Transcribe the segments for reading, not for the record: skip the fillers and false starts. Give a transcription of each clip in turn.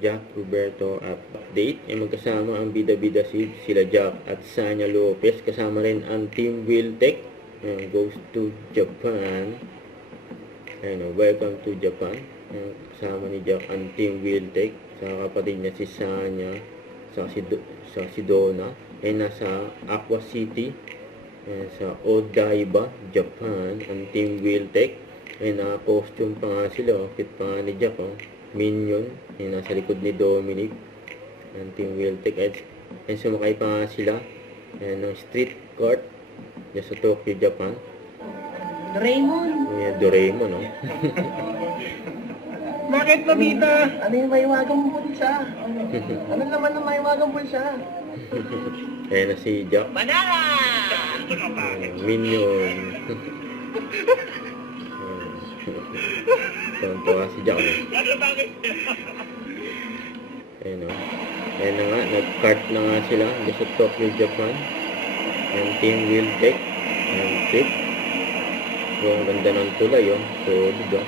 Jack Roberto update. Magkasama ang bida-bida sila Jack at Sanya Lopez. Kasama rin ang Team Wiltec. Goes to Japan. Welcome to Japan. Kasama ni Jack ang Team Wiltec. Sa kapatid niya si Sanya. Sa si Donna. Nasa Aqua City. Sa Odaiba, Japan. Ang Team Wiltec. Naka-costume pa nga sila. Kit pa nga ni Jack. Minion, nasa likod ni Dominic, ang Team Wiltec, at sumakay pa nga sila ng street cart dyan sa Tokyo, Japan. Doraemon! Doraemon, no? Bakit, Nobita? Ano yung maiwagang bulsa? Ano naman ang maiwagang bulsa? Ayan na si Jack. Banana! Minion. Tonto si Jack. Ayan o. Ayan na nga, nag-kart na nga sila sa Tokyo, Japan. Ang Team Wiltec. Ang trip. Ang ganda ng tulay o. Solid o.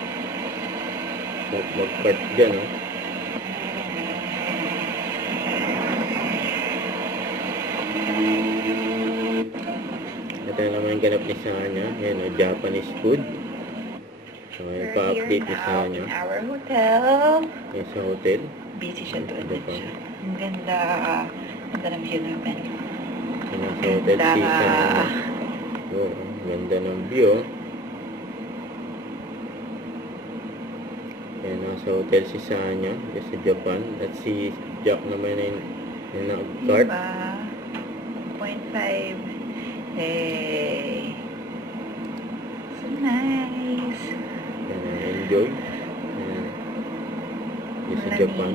Mag-kart dyan o. Ito naman yung ganap ni Sanya. Ayan o, Japanese food. So, yung pa-update ni Sanya. Our hotel. Yung sa hotel. Busy siya doon. Ang ganda. Ang ganda ng view namin. Yung sa hotel season. Oh, ganda ng view. Ayan, nasa hotel si Sanya. Yung sa Japan. At si Jack naman yung nag-kart. Diba? 0.5. Hey. So nice. Enjoy. Yung sa Japan.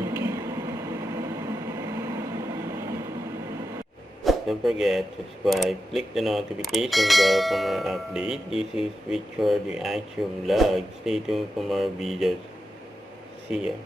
Don't forget to subscribe, click the notification bell for more updates. This is Richard Reaction Vlog. Stay tuned for more videos. See ya.